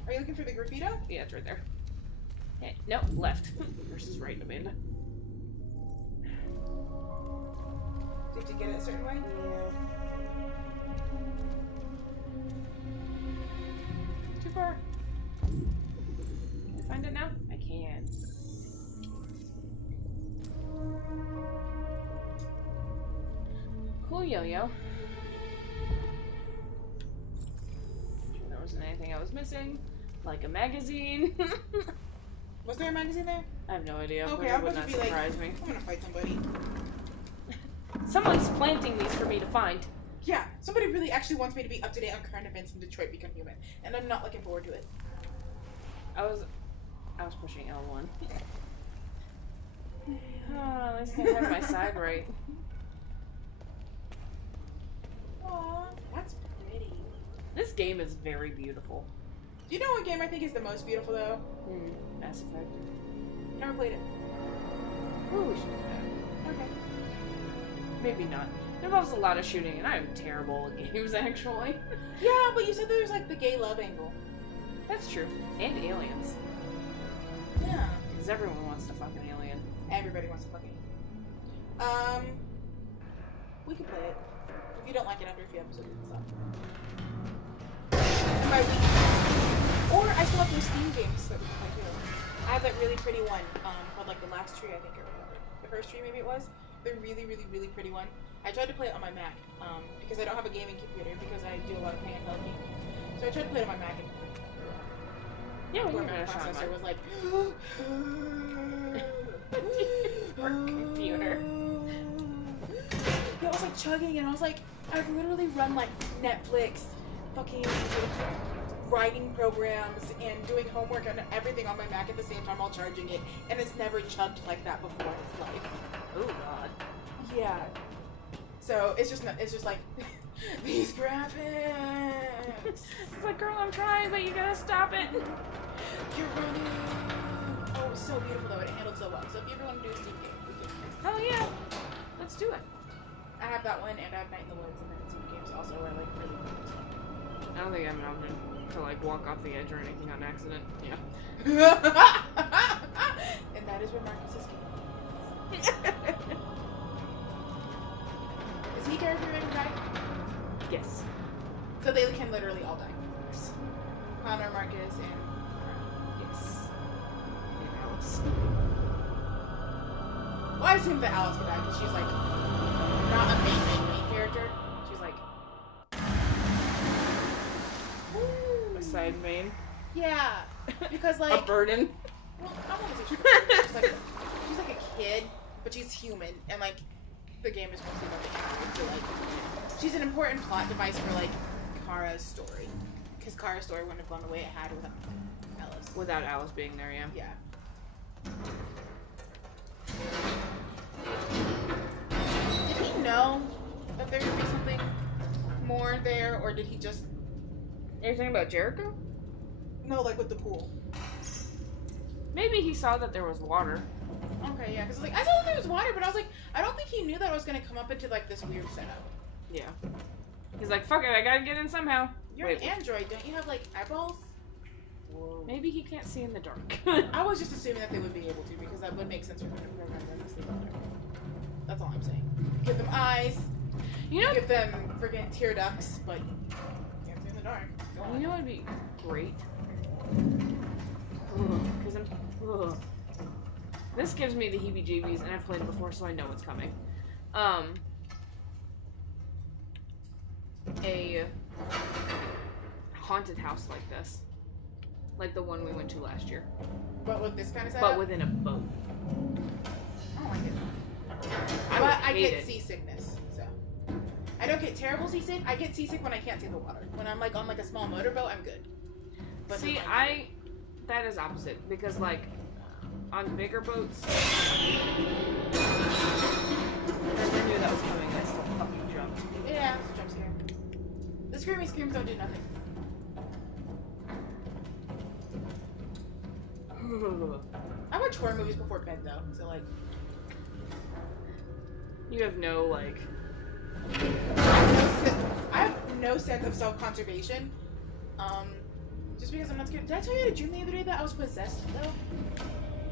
Are you looking for the graffito? Yeah, it's right there. Hey, nope, left. Versus right, Amanda. Did you get it a certain way? Yeah. Too far. Can I find it now? I can. Cool yo-yo. There wasn't anything I was missing. Like a magazine. Was there a magazine there? I have no idea. Okay, But it I'm would about not to be surprise like, me. I'm gonna fight somebody. Someone's planting these for me to find. Yeah, somebody really actually wants me to be up to date on current events in Detroit Become Human, and I'm not looking forward to it. I was pushing L1. Oh, at least I had my side right. Aw, that's pretty. This game is very beautiful. Do you know what game I think is the most beautiful though? Mass Effect. Never played it. Ooh, we should do that. Okay. Maybe not. It involves a lot of shooting, and I'm terrible at games, actually. Yeah, but you said there was like the gay love angle. That's true. And aliens. Yeah. Because everyone wants to fuck an alien. Everybody wants to fucking. We can play it. If you don't like it after a few episodes, we can stop. And by week. Or I still have those Steam games that we can play too. I have that really pretty one, called like The Last Tree, I think, or whatever. The first tree, maybe it was. The really, really, really pretty one. I tried to play it on my Mac, because I don't have a gaming computer, because I do a lot of handheld gaming. So I tried to play it on my Mac, and yeah, we my can finish on processor was like, our computer. Yeah, I was like chugging, and I was like, I've literally run like Netflix, fucking writing programs, and doing homework and everything on my Mac at the same time while charging it, and it's never chugged like that before in its life. Oh god. Yeah. So it's just like these graphics. It's like, girl, I'm trying, but you gotta stop it. You're running. Oh, it was so beautiful though. It handled so well. So if you ever want to do a Steam game, we can. Hell yeah. Let's do it. I have that one, and I have Night in the Woods, and then Steam games also are like really focused on. I don't think I have an option to like walk off the edge or anything on accident. Yeah. And that is where Marcus is going. Is he character ready to die? Yes. So they can literally all die. Connor, Marcus, and yes. And Alice. Well, I assume that Alice would die because she's like not a main character. She's like A side main. yeah, because like A burden. Well, I won't say she's like a kid, but she's human, and like the game is mostly about the human. So like she's an important plot device for like Kara's story, because Kara's story wouldn't have gone the way it had without Alice. Without Alice being there, yeah. Yeah. Did he know that there would be something more there, or did he just? Are you talking about Jericho? No, like with the pool. Maybe he saw that there was water. Okay, yeah, because like I saw that there was water, but I was like, I don't think he knew that I was gonna come up into like this weird setup. Yeah. He's like, fuck it, I gotta get in somehow. You're an android, don't you have like eyeballs? Whoa. Maybe he can't see in the dark. I was just assuming that they would be able to, because that would make sense for them to program them to sleep in the dark. That's all I'm saying. Give them eyes. You know, give them friggin' tear ducts, but can't see in the dark. Go on. You know what would be great? Because ugh. This gives me the heebie-jeebies, and I've played it before, so I know what's coming. A haunted house like this. Like the one we went to last year. But with this kind of setup? But within a boat. I don't like it. I get seasickness, so. I don't get terrible seasick. I get seasick when I can't see the water. When I'm like on like a small motorboat, I'm good. But see, that is opposite, because like on bigger boats, I never knew that was coming. I still fucking jumped. Yeah, it's a jump scare. The screaming screams don't do nothing. I watch horror movies before bed though, so like. You have no like. I have no sense of self-conservation. Just because I'm not scared. Did I tell you I had a dream the other day that I was possessed though?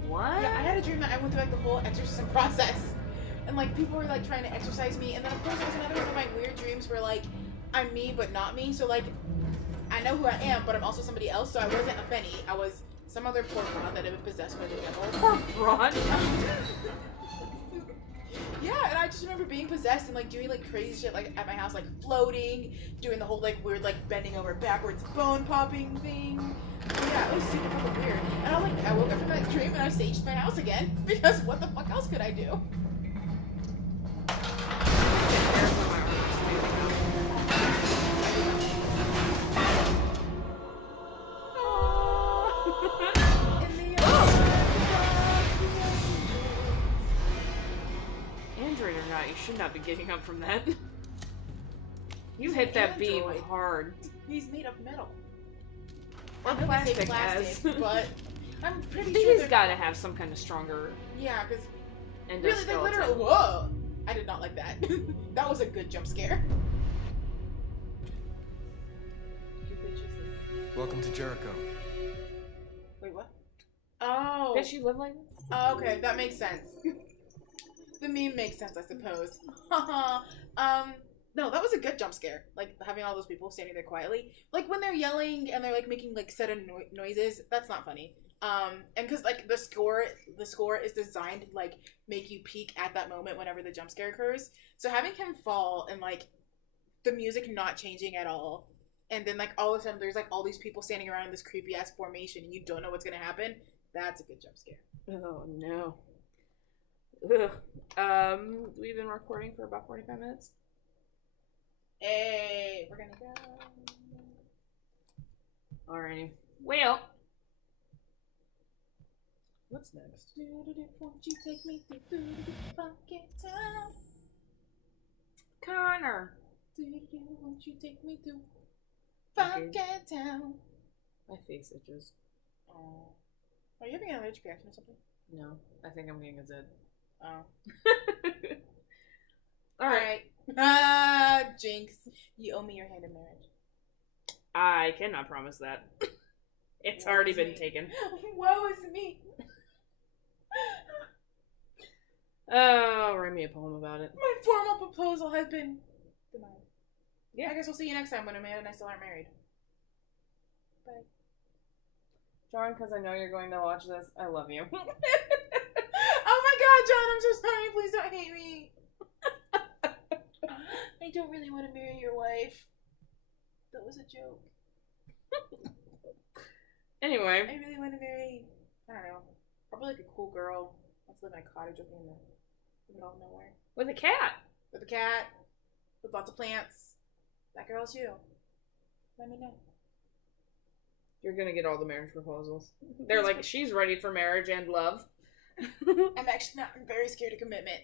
What? Yeah, I had a dream that I went through like the whole exorcism process. And like people were like trying to exorcise me, and then of course there was another one of my weird dreams where like I'm me but not me. So like I know who I am, but I'm also somebody else. So I wasn't a Fenny. I was some other poor broad that had been possessed by the devil. Poor broad. Yeah, and I just remember being possessed and like doing like crazy shit like at my house, like floating, doing the whole like weird like bending over backwards bone popping thing. Yeah, it was super fucking weird. And I woke up from that dream and I staged my house again because what the fuck else could I do? should not be getting up from that. You hit that beam hard. He's made of metal. Or I know we say plastic, but I'm pretty sure he's got to have some kind of stronger. Yeah, because endoskeleton. really, they literally. Whoa! I did not like that. That was a good jump scare. Welcome to Jericho. Wait, what? Oh. Does she live like this? Oh, okay, that makes sense. The meme makes sense, I suppose. No, that was a good jump scare. Like, having all those people standing there quietly. Like, when they're yelling and they're, like, making, like, sudden noises, that's not funny. And because, like, the score is designed to, like, make you peek at that moment whenever the jump scare occurs. So having him fall and, like, the music not changing at all, and then, like, all of a sudden there's, like, all these people standing around in this creepy-ass formation and you don't know what's gonna happen, that's a good jump scare. Oh, no. Ugh. We've been recording for about 45 minutes. Hey, we're gonna go. Alrighty. Well. What's next? Won't you take me through the fucking town? Connor. Won't you take me through fucking town? My face itches. Oh. Are you having an allergic reaction or something? No. I think I'm getting a zit. Oh. Alright. Jinx. You owe me your hand in marriage. I cannot promise that. It's already been taken. Woe is me. Oh, write me a poem about it. My formal proposal has been denied. Yeah. I guess we'll see you next time when Amanda and I still aren't married. Bye. John, because I know you're going to watch this, I love you. Oh my god, John, I'm so sorry. Please don't hate me. I don't really want to marry your wife. That was a joke. Anyway. I really want to marry, I don't know, probably like a cool girl. Let's live in a cottage with me in the middle of nowhere. With a cat. With a cat. With lots of plants. That girl's you. Let me know. You're gonna get all the marriage proposals. They're like, she's ready for marriage and love. I'm actually not. I'm very scared of commitment.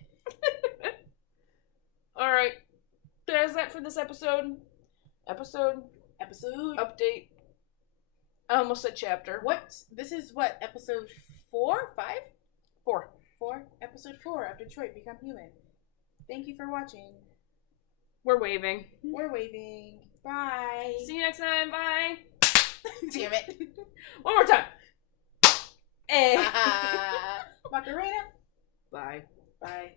Alright. There's that for this episode. Episode. Update. I almost said chapter. What? This is what? Episode 4? 5? 4. 4? Episode 4 of Detroit Become Human. Thank you for watching. We're waving. We're waving. Bye. See you next time. Bye. Damn it. One more time. Hey. Macarena. Bye. Bye.